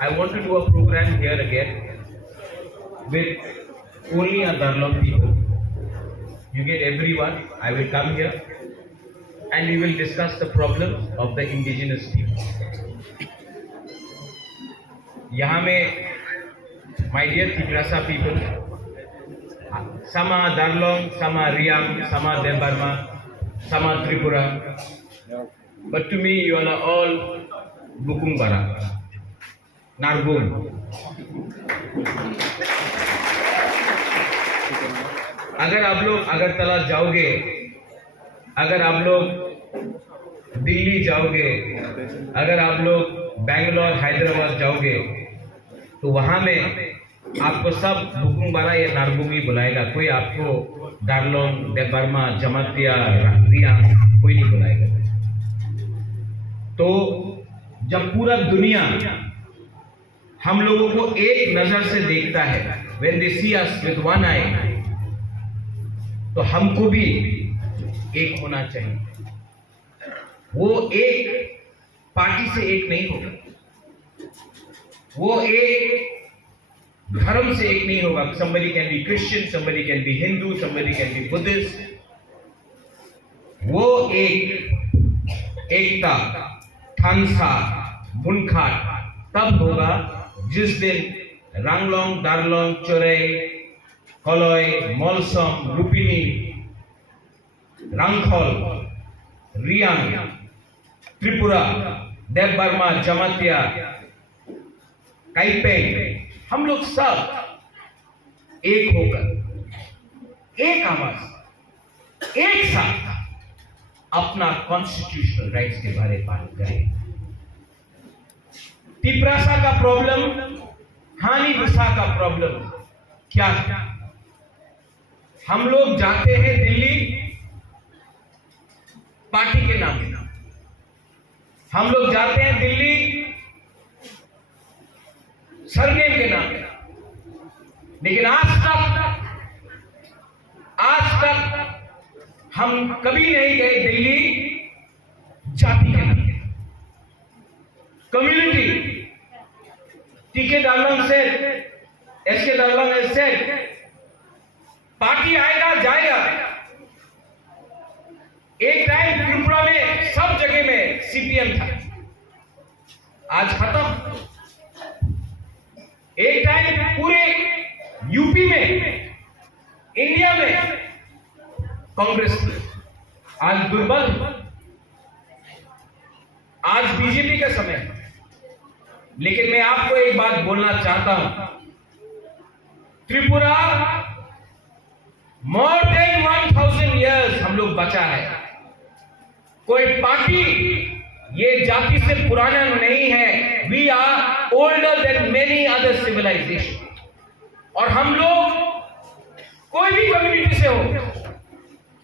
I want to do a program here again with only a Darlong people. You get everyone. I will come here and we will discuss the problems of the indigenous people. यहाँ में my dear Tigrasa people, some are Darlong, some are Riang, some are Debarma, some are Tripura. But to me, you are all Bukungbara, Narbun. अगर आप लोग अगरतला जाओगे, अगर आप लोग दिल्ली जाओगे, अगर आप लोग बेंगलोर हैदराबाद जाओगे, तो वहां में आपको सब बुकुंगबारा या नारबुंगी बुलाएगा। कोई आपको दार्लोंग, देबर्मा, जमातिया, रिया कोई नहीं बुलाएगा। तो जब पूरा दुनिया हम लोगों को एक नजर से देखता है, when they see us with one eye, तो हमको भी एक होना चाहिए। वो एक पार्टी से एक नहीं होगा, वो एक धर्म से एक नहीं होगा। somebody can be Christian, somebody can be Hindu, somebody can be Buddhist। वो एकता थानसा बुनखाट तब होगा जिस दिन रांगलोंग, दार्लोंग, चोरई, कलोई, मौलसम, रुपिनी, रांगखोल, रियांग, त्रिपुरा, देबबर्मा, जमातिया, काइपेंग, हम लोग सब एक होकर, एक आवाज, एक साथ अपना कॉन्स्टिट्यूशनल राइट्स के बारे में बात करें। तिपरासा का प्रॉब्लम, हानि दिशा का प्रॉब्लम क्या है? हम लोग जाते हैं दिल्ली पार्टी के नाम पे, हम लोग जाते हैं दिल्ली सरनेम के नाम पे, लेकिन आज तक हम कभी नहीं गए दिल्ली जाति के नाम पे। कम्युनिटी टीके दार्लोंग से, एसके दार्लोंग से पार्टी आएगा जाएगा। एक टाइम त्रिपुरा में सब जगह में सीपीएम था, आज खत्म। एक टाइम पूरे यूपी में, इंडिया में कांग्रेस थी, आज दुर्बल। आज बीजेपी का समय है। लेकिन मैं आपको एक बात बोलना चाहता हूं, त्रिपुरा मोर देन 1000 इयर्स हम लोग बचा है। कोई पार्टी ये जाति से पुराना नहीं है। We are older than many other civilization. और हम लोग कोई भी कम्युनिटी से हो,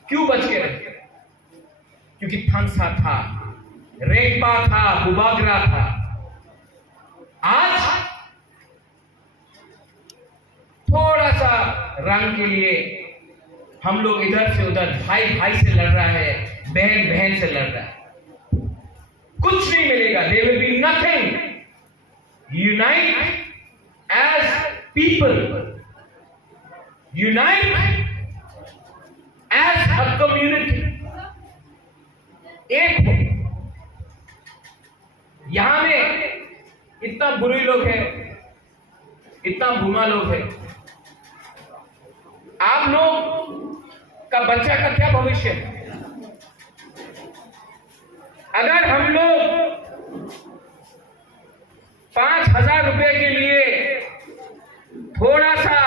क्यों बच के रहे? क्योंकि थानसा था, रेखपा था, बुबागरा था। आज थोड़ा सा रंग के लिए हम लोग इधर से उधर, भाई भाई से लड़ रहा है, बहन बहन से लड़ रहा है, कुछ नहीं मिलेगा। There will be nothing. Unite as people. Unite as a community. एक हो। यहां में इतना बुरे लोग हैं, इतना बुमा लोग हैं। आप लोग का बच्चा का क्या भविष्य है? अगर हम लोग 5000 रुपए के लिए, थोड़ा सा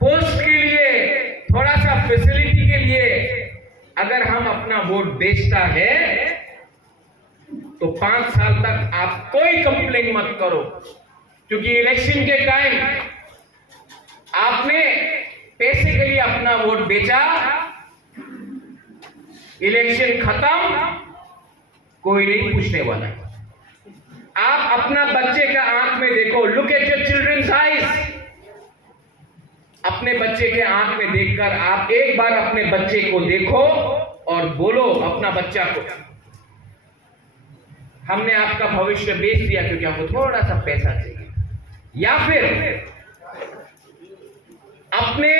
पोस्ट के लिए, थोड़ा सा फैसिलिटी के लिए अगर हम अपना वोट बेचता है, तो 5 साल तक आप कोई कंप्लेन मत करो। क्योंकि इलेक्शन के टाइम आपने पैसे के लिए अपना वोट बेचा, इलेक्शन खत्म, कोई नहीं पूछने वाला। आप अपना बच्चे का आंख में देखो, look at your childrens eyes. अपने बच्चे के आंख में देखकर आप एक बार अपने बच्चे को देखो और बोलो अपना बच्चा को, हमने आपका भविष्य बेच दिया क्योंकि हमको थोड़ा सा पैसा चाहिए, या फिर अपने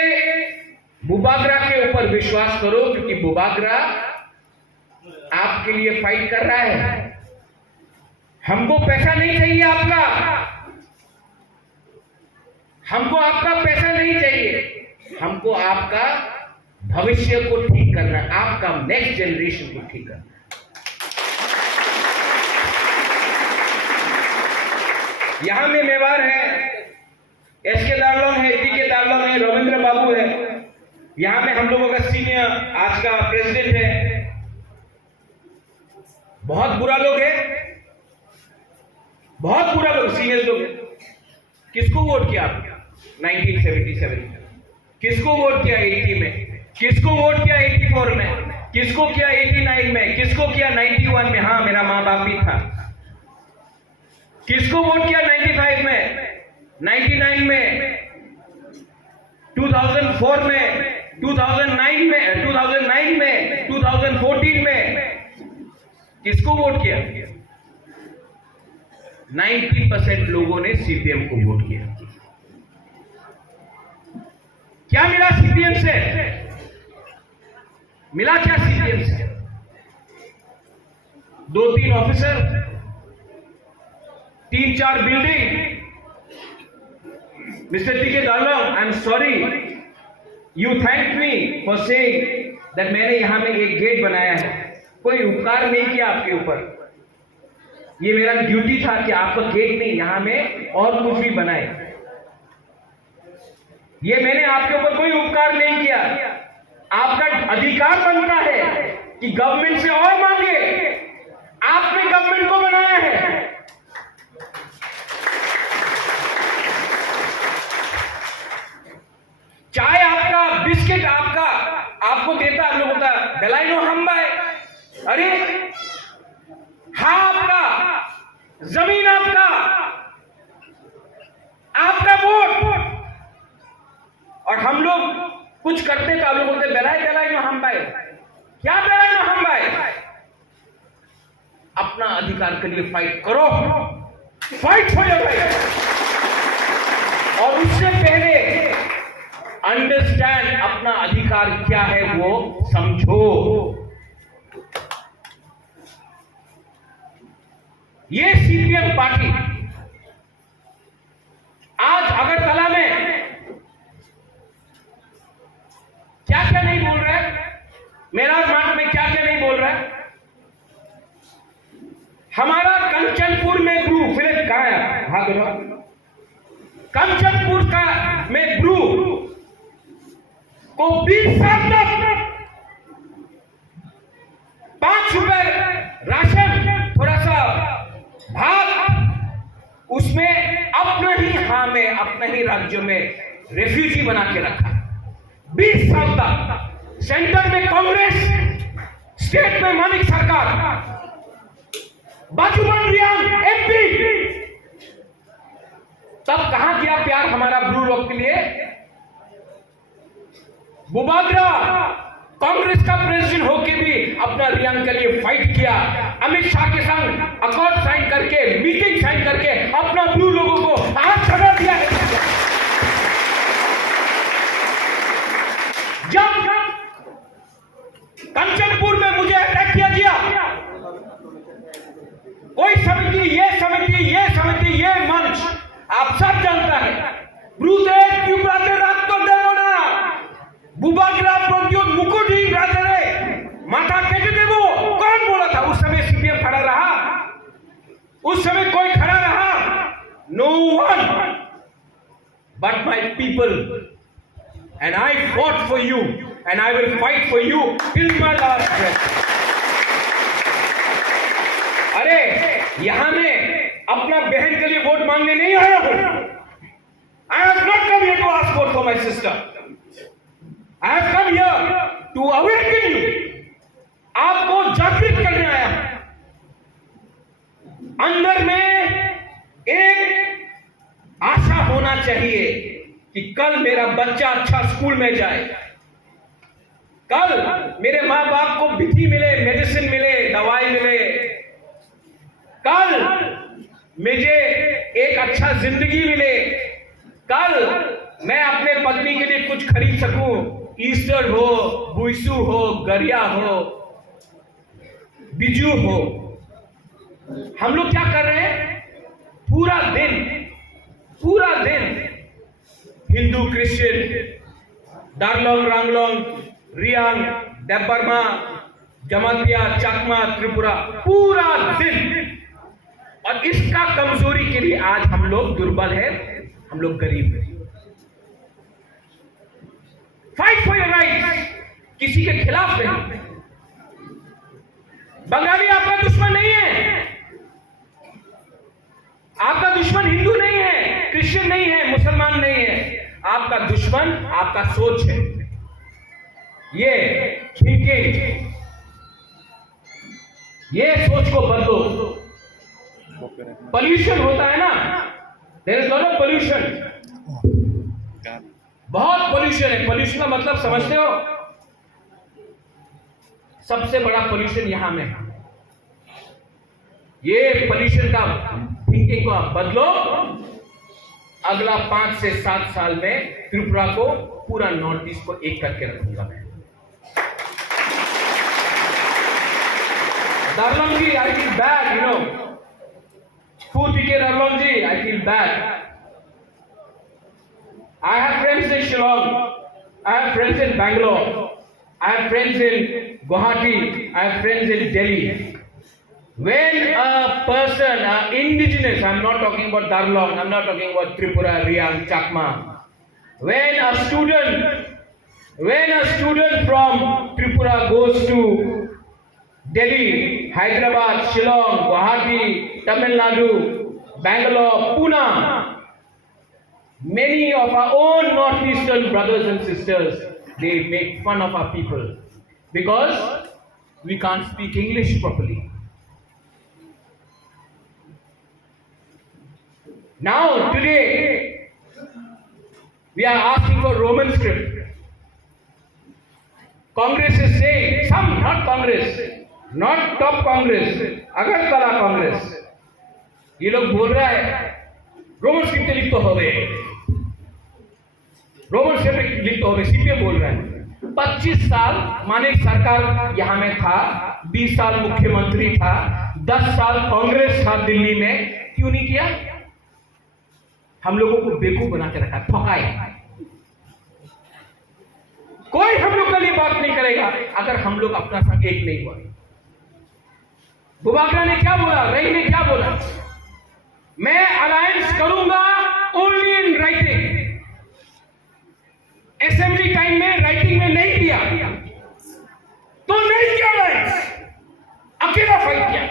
बुबागरा के ऊपर विश्वास करो क्योंकि बुबागरा आपके लिए फाइट कर रहा है। हमको पैसा नहीं चाहिए आपका, हमको आपका पैसा नहीं चाहिए, हमको आपका भविष्य को ठीक करना है, आपका नेक्स्ट जनरेशन को ठीक करना है। यहां में मेवाड़ है, एसके दार्लोन है, टीके दार्लोन है, रविंद्र बाबू है, यहां में हम लोगों का सीनियर आज का प्रेसिडेंट है। बहुत बुरा लोग है, बहुत बुरा लोग, सीनियर लोग है। किसको वोट किया आपने 1977 में? किसको वोट किया 80 में? किसको वोट किया 84 में? किसको किया 89 में? किसको किया 91 में? हाँ, मेरा माँ बाप भी था। किसको वोट किया 95 में, 99 में, 2004 में, 2009 में, 2014 में? किसको वोट किया? 90% लोगों ने सीपीएम को वोट किया। क्या मिला सीपीएम से? मिला क्या सीपीएम से? 2-3 officer, 3-4 building. Mister TK Darlong, I am sorry, you thank me for saying that मैंने यहां में एक गेट बनाया है। कोई उपकार नहीं किया आपके ऊपर, ये मेरा ड्यूटी था कि आपका गेट नहीं, यहां में और कुछ भी बनाए। ये मैंने आपके ऊपर कोई उपकार नहीं किया। आपका अधिकार बनता है कि गवर्नमेंट से और मांगे। आपने गवर्नमेंट को बनाया है। चाय आपका, बिस्किट आपका, आपको देता, आप लोग होता दलाइनो हम बाय। अरे हाँ, आपका जमीन, आपका आपका वोट, और हम लोग कुछ करते तो आप लोग बोलते दलाइनो हम बाय। क्या दलाइनो हम बाय? अपना अधिकार के लिए फाइट करो, फाइट फॉर योर राइट। और उससे पहले अंडरस्टैंड अपना अधिकार क्या है वो समझो। ये सीपीएम पार्टी आज अगरतला में क्या क्या नहीं बोल रहा है, मेरा मार्ग में क्या क्या नहीं बोल रहा है। हमारा कंचनपुर में ब्रू, फिर कहां है? हाँ दोनों, कंचनपुर का में ब्रू को 20 साल तक 5 रुपए राशन, थोड़ा सा भाग, उसमें अपना ही हाँ में अपने ही राज्य में रेफ्यूजी बना के रखा 20 साल तक। सेंटर में कांग्रेस, स्टेट में मानिक सरकार, बाजूबन रियांग एमपी, तब कहां गया प्यार हमारा ब्लू रॉक के लिए? बुबागरा कांग्रेस का प्रेसिडेंट होके भी अपना रियांग के लिए फाइट किया। अमित शाह के संग अकॉर्ड साइन करके, मीटिंग साइन करके अपना ब्लू लोगों को आज सजा दिया है। जब कंचनपुर में मुझे अटैक किया गया, कोई समिति, ये समिति, ये मंच, आप सब जानता है। ब्रूते क्यों राते रात तो देवो ना बुबागरा प्रद्योत मुकुटी राते माथा केटे देवो, कौन बोला था? उस समय सीपीएम खड़ा रहा? उस समय कोई खड़ा रहा? No one but my people, and I fought for you and I will fight for you till my last breath. अरे यहां में अपना बहन के लिए वोट मांगने नहीं आया हूं। I have not come here to ask vote for my sister. I have come here to awaken you. आपको जागृत करने आया हूं। अंदर में एक आशा होना चाहिए कि कल मेरा बच्चा अच्छा स्कूल में जाए, कल मेरे माँ बाप को विधि मिले, मेडिसिन मिले, दवाई मिले, कल मुझे एक अच्छा जिंदगी मिले, कल मैं अपने पत्नी के लिए कुछ खरीद सकूं, ईस्टर हो, बुईसू हो, गरिया हो, बिजू हो। हम लोग क्या कर रहे हैं? पूरा दिन हिंदू, क्रिश्चियन, दार्लोंग, रांगलोंग, रियांग, देबबर्मा, जमातिया, चकमा, त्रिपुरा, पूरा दिन। और इसका कमजोरी के लिए आज हम लोग दुर्बल है, हम लोग गरीब हैं। फाइट फॉर योर राइट्स, किसी के खिलाफ नहीं। बंगाली आपका दुश्मन नहीं है, आपका दुश्मन हिंदू नहीं है, क्रिश्चियन नहीं है, मुसलमान नहीं है। आपका दुश्मन आपका सोच है। ये थिंकिंग, ये सोच को बदलो। पोल्यूशन होता है ना, there is lot of pollution, बहुत पोल्यूशन है। पोल्यूशन का मतलब समझते हो? सबसे बड़ा पोल्यूशन यहां में है। ये पोल्यूशन का थिंकिंग को आप बदलो। अगला 5 से 7 साल में त्रिपुरा को, पूरा नॉर्थ ईस्ट को एक करके रखूंगा मैं। Darlong ji, I feel bad, you know. Putike Darlong ji, I feel bad. I have friends in Shillong. I have friends in Bangalore. I have friends in Guwahati. I have friends in Delhi. When a person, indigenous, I'm not talking about Darlong, I'm not talking about Tripura, Riang, Chakma. When a student from Tripura goes to Delhi, Hyderabad, Shillong, Guwahati, Tamil Nadu, Bangalore, Pune, many of our own northeastern brothers and sisters, they make fun of our people because we can't speak English properly. Now, today, we are asking for Roman script. Congress is saying, some, not Congress, not top Congress, Agartala Congress. ये लोग बोल रहा है Roman script लिख तो होवे, Roman script लिख तो होवे, सीपीएम बोल रहा है। 25 साल माने सरकार यहां में था, 20 साल मुख्यमंत्री था, 10 साल कांग्रेस था दिल्ली में, क्यों नहीं किया? हम लोगों को बेवकूफ बना के रखा, ठकाए। कोई हम लोग के लिए बात नहीं करेगा अगर हम लोग अपना संग एक नहीं हुआ। बुबागरा ने क्या बोला, रई ने क्या बोला? मैं अलायंस करूंगा only in writing. Assembly time में राइटिंग में नहीं किया तो नहीं किया अलायंस, अकेला फाइट किया।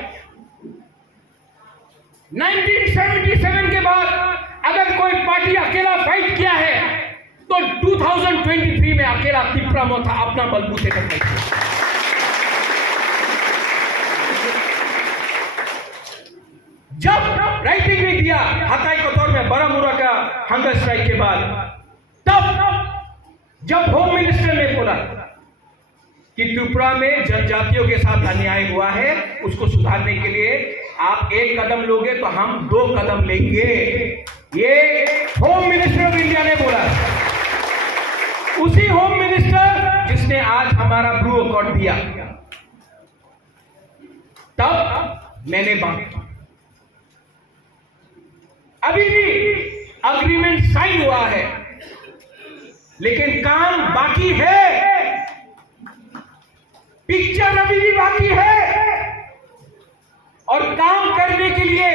1977 के बाद अगर कोई पार्टी अकेला फाइट किया है तो 2023 में अकेला त्रिपुरा में था, अपना बलबूते पर फाइट किया। जब राइटिंग में दिया हताई कोतौर में बारामूला का हंगर स्ट्राइक के बाद, तब जब होम मिनिस्टर ने बोला कि त्रिपुरा में जनजातियों के साथ अन्याय हुआ है, उसको सुधारने के लिए आप एक कदम लोगे तो हम 2 कदम लेंगे, ये होम मिनिस्टर ऑफ इंडिया ने बोला। उसी होम मिनिस्टर जिसने आज हमारा ब्रू अकॉर्ड दिया, तब मैंने बात की। अभी भी अग्रीमेंट साइन हुआ है लेकिन काम बाकी है, पिक्चर अभी भी बाकी है। और काम करने के लिए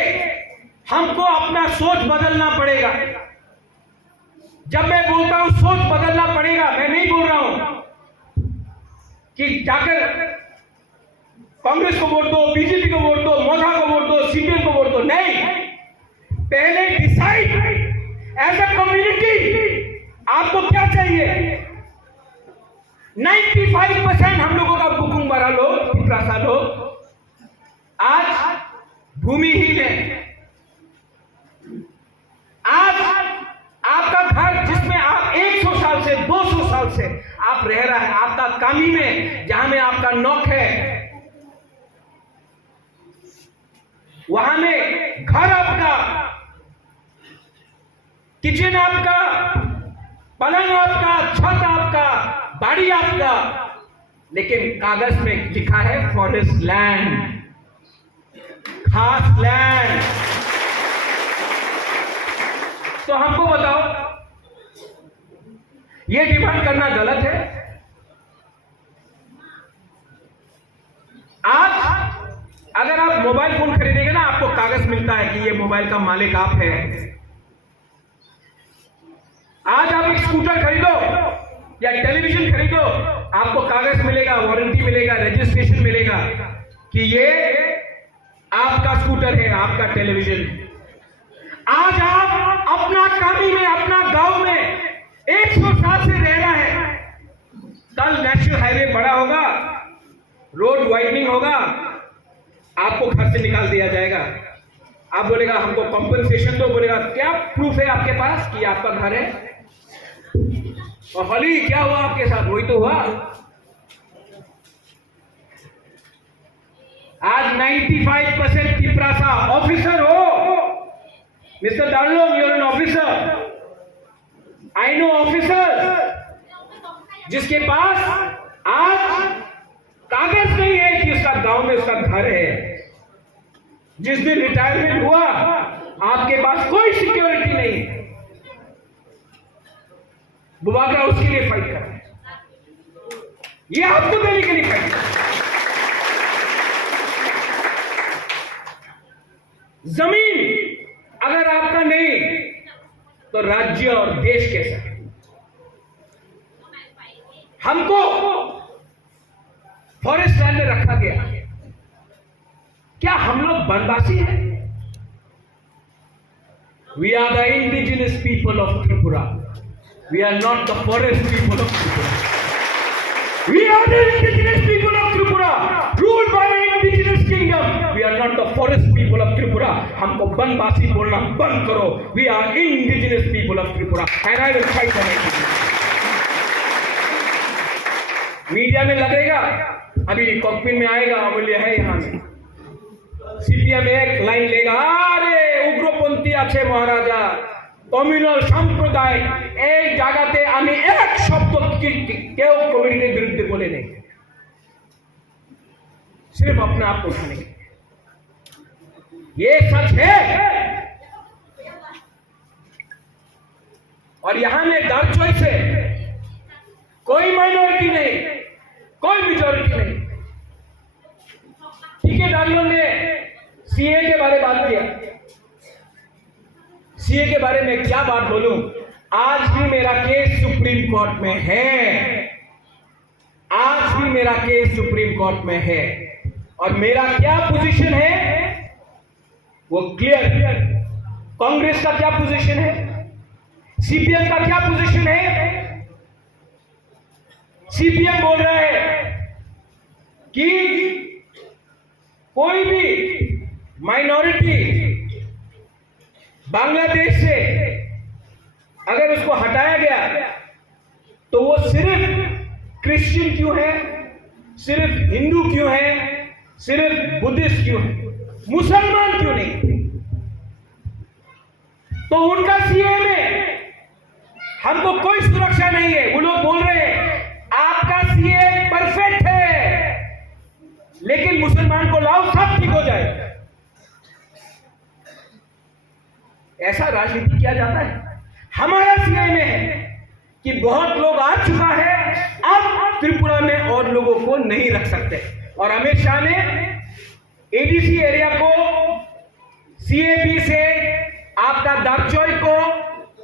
हमको अपना सोच बदलना पड़ेगा। जब मैं बोलता हूं सोच बदलना पड़ेगा, मैं नहीं बोल रहा हूं कि जाकर कांग्रेस को वोट दो, बीजेपी को वोट दो, मोदा को वोट दो, सीपीएम को वोट दो, नहीं। पहले डिसाइड एज अ कम्युनिटी आपको क्या चाहिए। 95% हम लोगों का बुकिंग भरा लोग, पिपरासा लोग आज भूमिहीन है। आज आपका घर जिसमें आप 100 साल से 200 साल से आप रह रहा है, आपका कामी में जहां में आपका नौक है, वहां में घर आपका, किचन आपका, पलंग आपका, छत आपका, बाड़ी आपका, लेकिन कागज में लिखा है फॉरेस्ट लैंड, खास लैंड। तो हमको बताओ, ये डिमांड करना गलत है? आज अगर आप मोबाइल फोन खरीदेंगे ना, आपको कागज मिलता है कि ये मोबाइल का मालिक आप है। आज आप एक स्कूटर खरीदो या टेलीविजन खरीदो, आपको कागज मिलेगा, वारंटी मिलेगा, रजिस्ट्रेशन मिलेगा कि ये आपका स्कूटर है, आपका टेलीविजन है। आज आप अपना कामी में, अपना गांव में 107 से रह रहा है, कल नेशनल हाईवे बड़ा होगा, रोड वाइडनिंग होगा, आपको घर से निकाल दिया जाएगा। आप बोलेगा हमको कॉम्पनसेशन दो, बोलेगा क्या प्रूफ है आपके पास कि आपका घर है? और हली क्या हुआ आपके साथ? वही तो हुआ। आज 95% तिपरासा ऑफिसर हो, mister Darlong, you are an officer, I know officer जिसके पास आज कागज नहीं है कि उसका गांव में उसका घर है। जिस दिन रिटायरमेंट हुआ, आपके पास कोई सिक्योरिटी नहीं है। बुबाकरा उसके लिए फाइट कर रहा है, ये आपको देने के लिए फाइट कर रहा है। जमीन अगर आपका नहीं तो राज्य और देश कैसा है? हमको फॉरेस्ट लैंड में रखा गया, क्या हम लोग बनवासी हैं? We are the indigenous people of Tripura, we are not the forest people of Tripura, we are the indigenous people of Tripura, ruled by indigenous kingdom, we are not the forest people of Tripura. हमको बनवासी बोलना बंद करो, we are indigenous people of Tripura and I will fight for it. Media में लगेगा, अभी cockpit में आएगा, अमूल्य है यहाँ में, सीपीएम एक लाइन लेगा, अरे उग्रपंथी आछे महाराजा, कम्युनाल सम्प्रदाय, एक জায়গাতে আমি এক শব্দ কেউ কমিউনিটির বিরুদ্ধে বলে নেই, सिर्फ अपने आप को उठाने के। ये सच है। और यहां में डर चॉइस है, कोई माइनॉरिटी नहीं, कोई मेजॉरिटी नहीं। ठेकेदारों ने सीए के बारे में बात किया, सीए के बारे में क्या बात बोलूं, आज भी मेरा केस सुप्रीम कोर्ट में है, आज भी मेरा केस सुप्रीम कोर्ट में है, और मेरा क्या पोजीशन है वो क्लियर। कांग्रेस का क्या पोजीशन है, सीपीएम का क्या पोजीशन है? सीपीएम बोल रहा है कि कोई भी माइनॉरिटी बांग्लादेश से अगर उसको हटाया गया तो वो सिर्फ क्रिश्चियन क्यों है, सिर्फ हिंदू क्यों है, सिर्फ बुद्धिस्ट क्यों है, मुसलमान क्यों नहीं? तो उनका सीए में हमको कोई सुरक्षा नहीं है। वो लोग बोल रहे हैं आपका सीए परफेक्ट है, लेकिन मुसलमान को लाओ सब ठीक हो जाए। ऐसा राजनीति किया जाता है। हमारा सीए में है कि बहुत लोग आ चुका है, अब त्रिपुरा में और लोगों को नहीं रख सकते। और अमित शाह ने एडीसी एरिया को, सीएबी से आपका दारचोई को,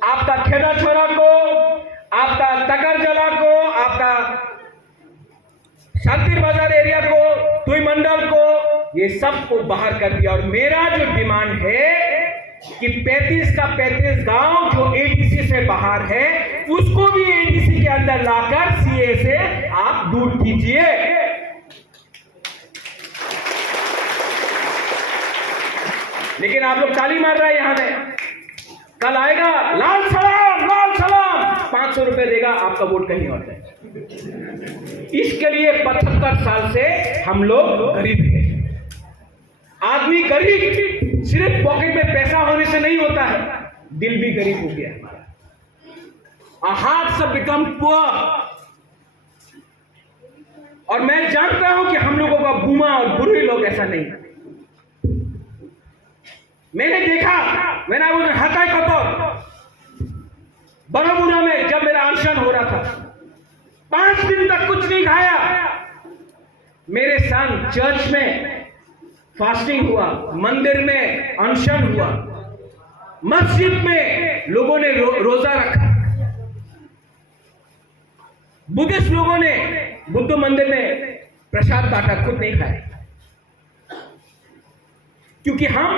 आपका खेदाछोरा को, आपका तकरजला को, आपका शांतिर बाजार एरिया को, तुई मंडल को, ये सबको बाहर कर दिया। और मेरा जो डिमांड है कि 35 का 35 गांव जो एडीसी से बाहर है उसको भी एडीसी के अंदर लाकर सीए से आप दूर कीजिए। लेकिन आप लोग ताली मार रहे हैं यहां में, कल आएगा लाल सलाम, लाल सलाम, 500 रुपए देगा, आपका वोट कहीं और जाएगा। इसके लिए 75 साल से हम लोग गरीब हैं। आदमी गरीब सिर्फ पॉकेट में पैसा होने से नहीं होता है, दिल भी गरीब हो गया हमारा। Our hearts have become poor। और मैं जानता हूं कि हम लोगों का बूमा और बुरे लोग ऐसा नहीं। मैंने देखा when I was in हकाई कपूर बड़ोमुरा में, जब मेरा अनशन हो रहा था, 5 दिन तक कुछ नहीं खाया। मेरे संग चर्च में फास्टिंग हुआ, मंदिर में अनशन हुआ, मस्जिद में लोगों ने रोजा रखा, बुद्धिस्ट लोगों ने बुद्ध मंदिर में प्रसाद बांटा, खुद नहीं खाया। क्योंकि हम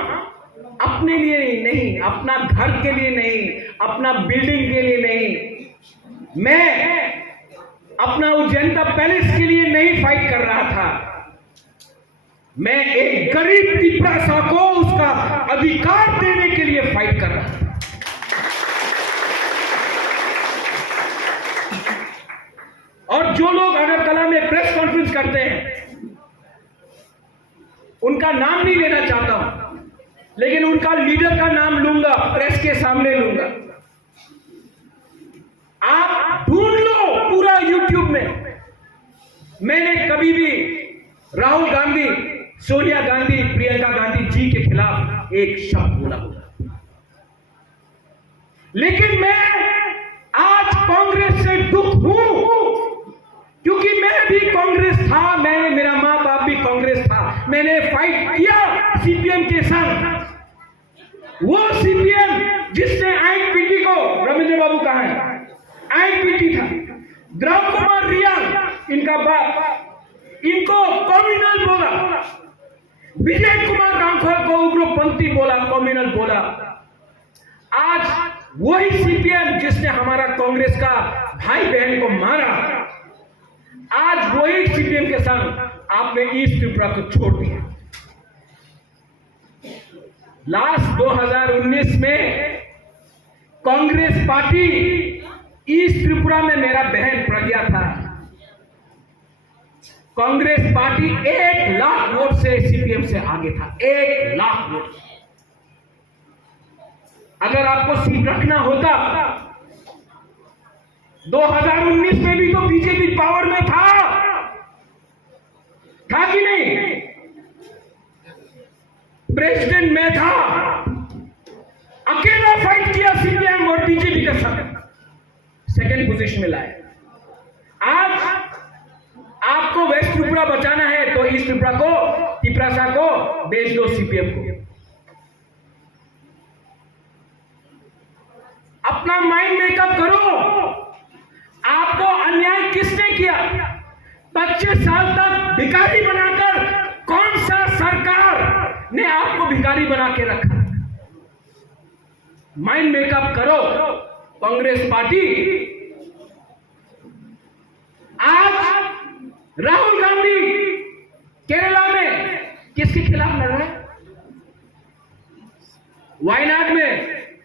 अपने लिए नहीं, अपना घर के लिए नहीं, अपना बिल्डिंग के लिए नहीं, मैं अपना उज्जैनता पैलेस के लिए नहीं फाइट कर रहा था। मैं एक गरीब तिपरासा को उसका अधिकार देने के लिए फाइट कर रहा था। और जो लोग अगरतला में प्रेस कॉन्फ्रेंस करते हैं, उनका नाम नहीं लेना चाहता हूं, लेकिन उनका लीडर का नाम लूंगा, प्रेस के सामने लूंगा। आप ढूंढ लो पूरा यूट्यूब में, मैंने कभी भी राहुल गांधी, सोनिया गांधी, प्रियंका गांधी जी के खिलाफ एक शब्द बोला होगा। लेकिन मैं आज कांग्रेस से दुख हूं, क्योंकि मैं भी कांग्रेस था, मेरा मां बाप भी कांग्रेस था, मैंने फाइट किया सीपीएम के साथ। वो सीपीएम जिसने आईपीटी को, रविंद्र बाबू कहां है, आईपीटी था, द्रव कुमार रियाल इनका बाप, इनको कम्युनल बोला, विजय कुमार रामखर को उग्रपंथी बोला, कम्युनल बोला। आज वही सीपीएम जिसने हमारा कांग्रेस का भाई बहन को मारा, आज वही सीपीएम के संग आपने ईस्ट त्रिपुरा को छोड़ दिया। लास्ट 2019 में कांग्रेस पार्टी ईस्ट त्रिपुरा में, मेरा बहन प्रज्ञा था, कांग्रेस पार्टी 1 लाख वोट से सीपीएम से आगे था, 1 लाख वोट। अगर आपको सीट रखना होता, 2019 में भी तो बीजेपी पावर में था कि नहीं? प्रेसिडेंट में था, अकेला फाइट किया सीपीएम और बीजेपी का साथ, सेकेंड पोजीशन में लाए। आज आपको वेस्ट त्रिपुरा बचाना है तो ईस्ट त्रिपुरा को, तिपरासा को बेच दो सीपीएम को। अपना माइंड मेकअप करो। आपको अन्याय किसने किया? 25 साल तक भिखारी बनाकर कौन सा सरकार ने आपको भिखारी बना के रखा? माइंड मेकअप करो। कांग्रेस पार्टी आज राहुल गांधी केरला में किसके खिलाफ लड़ रहा है? वायनाड में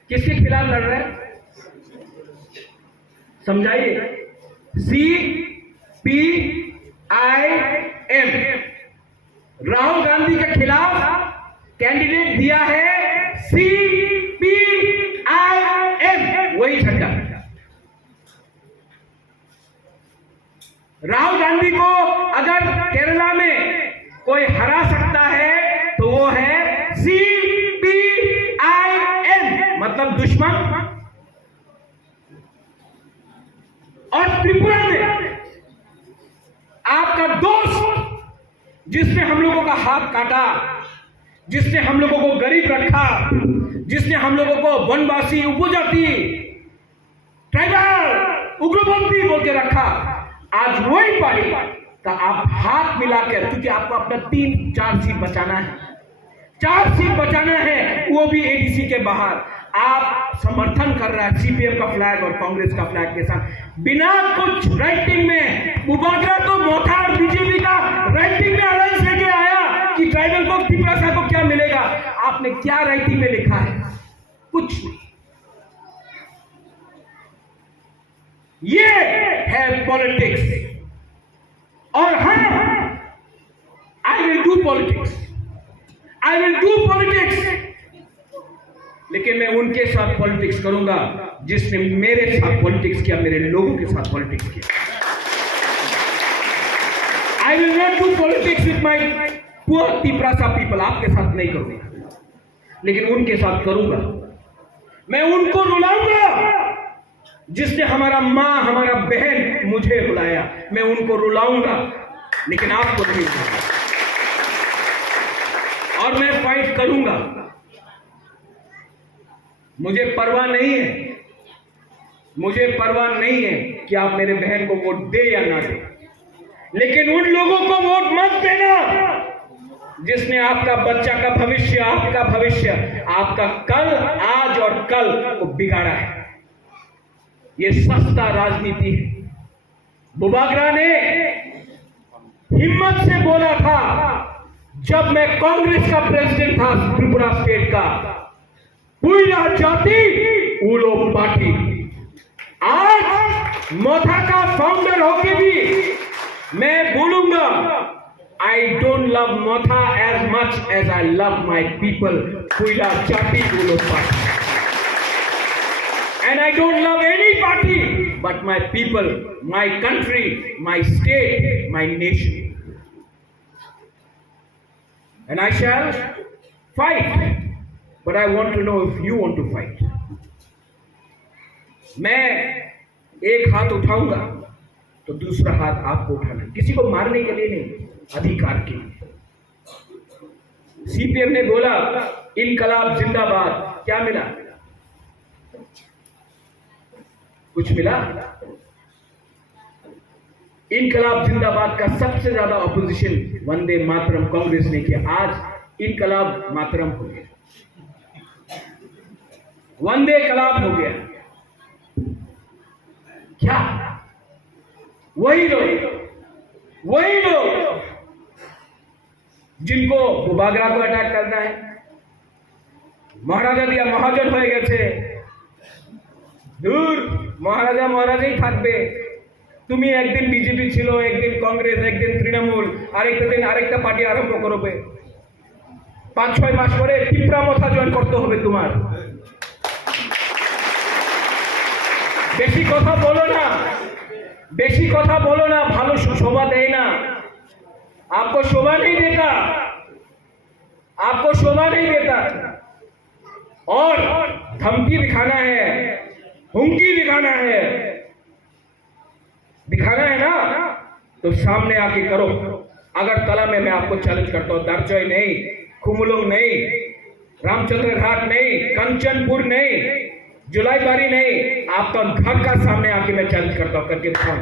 किसके खिलाफ लड़ रहा है? समझाइए। CPIM राहुल गांधी के खिलाफ कैंडिडेट दिया है CPIM, वही झंडा। राहुल गांधी को अगर केरला में कोई हरा सकता है तो वो है CPIM, मतलब दुश्मन। और त्रिपुरा में आपका दोस्त, जिसने हम लोगों का हाथ काटा, जिसने हम लोगों को गरीब रखा, जिसने हम लोगों को वनवासी, उपजाति, ट्राइबल, उग्रपंथी बोल के रखा, आज वही पार्टी का आप हाथ मिलाकर, क्योंकि आपको अपना 3-4 सीट बचाना है, 4 सीट बचाना है, वो भी एडीसी के बाहर, आप समर्थन कर रहा है सीपीएम का फ्लैग और कांग्रेस का फ्लैग के साथ, बिना कुछ राइटिंग में। मुबागरा तो मोठार बीजेपी का राइटिंग में अलायंस लेके आया कि ट्राइबल को, तिपरासा को क्या मिलेगा। आपने क्या राइटिंग में लिखा है? कुछ नहीं। ये है पॉलिटिक्स। और हाँ, I will do politics, I will do politics लेकिन मैं उनके साथ पॉलिटिक्स करूंगा जिसने मेरे साथ पॉलिटिक्स किया, मेरे लोगों के साथ पॉलिटिक्स किया। I will not do politics with my poor Tiprasa people, आपके साथ नहीं करूंगा, लेकिन उनके साथ करूंगा। मैं उनको रुलाऊंगा जिसने हमारा मां, हमारा बहन मुझे रुलाया, मैं उनको रुलाऊंगा, लेकिन आपको नहीं रुलाऊंगा। और मैं फाइट करूंगा। मुझे परवाह नहीं है, मुझे परवाह नहीं है कि आप मेरे बहन को वोट दे या ना दे, लेकिन उन लोगों को वोट मत देना जिसने आपका बच्चा का भविष्य, आपका भविष्य, आपका कल, आज और कल को बिगाड़ा है। ये सस्ता राजनीति है। बुबागरा ने हिम्मत से बोला था जब मैं कांग्रेस का प्रेसिडेंट था त्रिपुरा स्टेट का, पुईला जाति उलो पार्टी। आज मोथा का फाउंडर होके भी मैं बोलूंगा, I don't love Motha as much as I love my people, पुईला जाति उलो पार्टी। And I don't love any party but my people, my country, my state, my nation. And I shall fight. But I want to know if you want to fight. मैं एक हाथ उठाऊंगा तो दूसरा हाथ आपको उठाना, किसी को मारने के लिए नहीं, अधिकार के लिए। सीपीएम ने बोला इनकलाब जिंदाबाद, क्या मिला? कुछ मिला? इनकलाब जिंदाबाद का सबसे ज्यादा ऑपोजिशन वंदे मातरम कांग्रेस ने किया। आज इनकलाब मातरम हो गया, वंदे कलाब हो गया। क्या वही लोग जिनको बुबागरा को अटैक करना है, महाराजा दिया महाजन हो गए दूर, महाराजा महाराजाই থাকবে। তুমি একদিন বিজেপি ছিল, একদিন কংগ্রেস, একদিন তৃণমূল, আরেকটা দিন আরেকটা পার্টি আরম্ভ করবে। 5-6 মাস পরে টিপরা মাথা জয়েন করতে হবে তোমার। বেশি কথা বলো না, বেশি কথা বলো না, ভালো শোভা দেয় না। आपको शोभा नहीं देता, आपको शोभा नहीं देता। और धमकी दिखाना है, हुमकी दिखाना है ना, तो सामने आके करो। अगर तला में मैं आपको चैलेंज करता हूं, दारचोई नहीं, कुमुलुंग नहीं, रामचंद्र घाट नहीं, कंचनपुर नहीं, जुलाईबारी नहीं, आपका घर का सामने आके मैं चैलेंज करता हूं, करके दिखाऊं।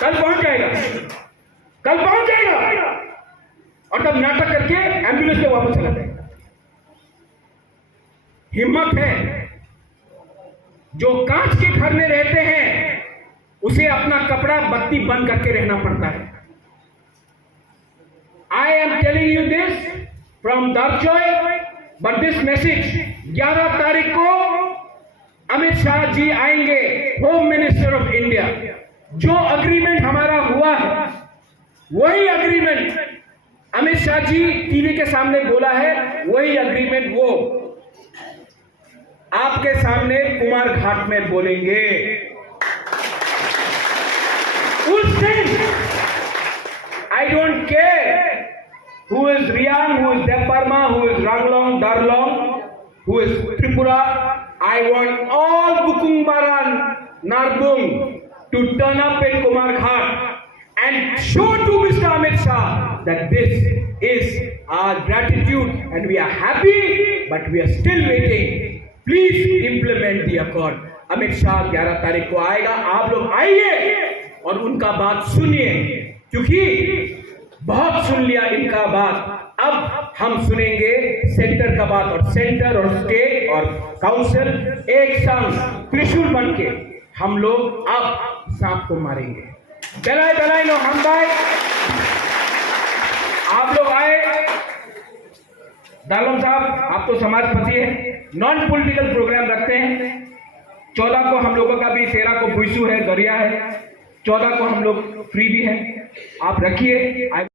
कल पहुंच जाएगा, कल पहुंच जाएगा, और तब नाटक करके एम्बुलेंस पे वापस चला जाएगा। हिम्मत है। जो कांच के घर में रहते हैं उसे अपना कपड़ा बत्ती बंद करके रहना पड़ता है। I am telling you this from Darchoi, but this message 11 तारीख को अमित शाह जी आएंगे, होम मिनिस्टर ऑफ इंडिया। जो अग्रीमेंट हमारा हुआ है वही अग्रीमेंट अमित शाह जी टीवी के सामने बोला है, वही अग्रीमेंट वो आपके सामने कुमार घाट में बोलेंगे। उस दिन I don't care who is Reang, who is Debbarma, who is Ranglong, Darlong, who is Tripura. I want all बुकुंगबारा नारबुंग to turn up in Kumar Ghat and show to Mr. Amit Shah that this is our gratitude and we are happy, but we are still waiting. Please implement the accord. Amit Shah 11 तारीख को आएगा, आप लोग आइए और उनका बात सुनिए, क्योंकि बहुत सुन लिया इनका बात। अब हम सुनेंगे सेंटर का बात, और सेंटर और स्टेट और काउंसिल एक संग त्रिशूल बन के हम लोग अब सांप को मारेंगे। बेलाई नो हम भाई, आप लोग आए। दालम साहब, आप तो समाजपति हैं, नॉन पॉलिटिकल प्रोग्राम रखते हैं। 14 को हम लोगों का भी, 13 को भुईसू है, दरिया है, 14 को हम लोग फ्री भी हैं। आप रखिए।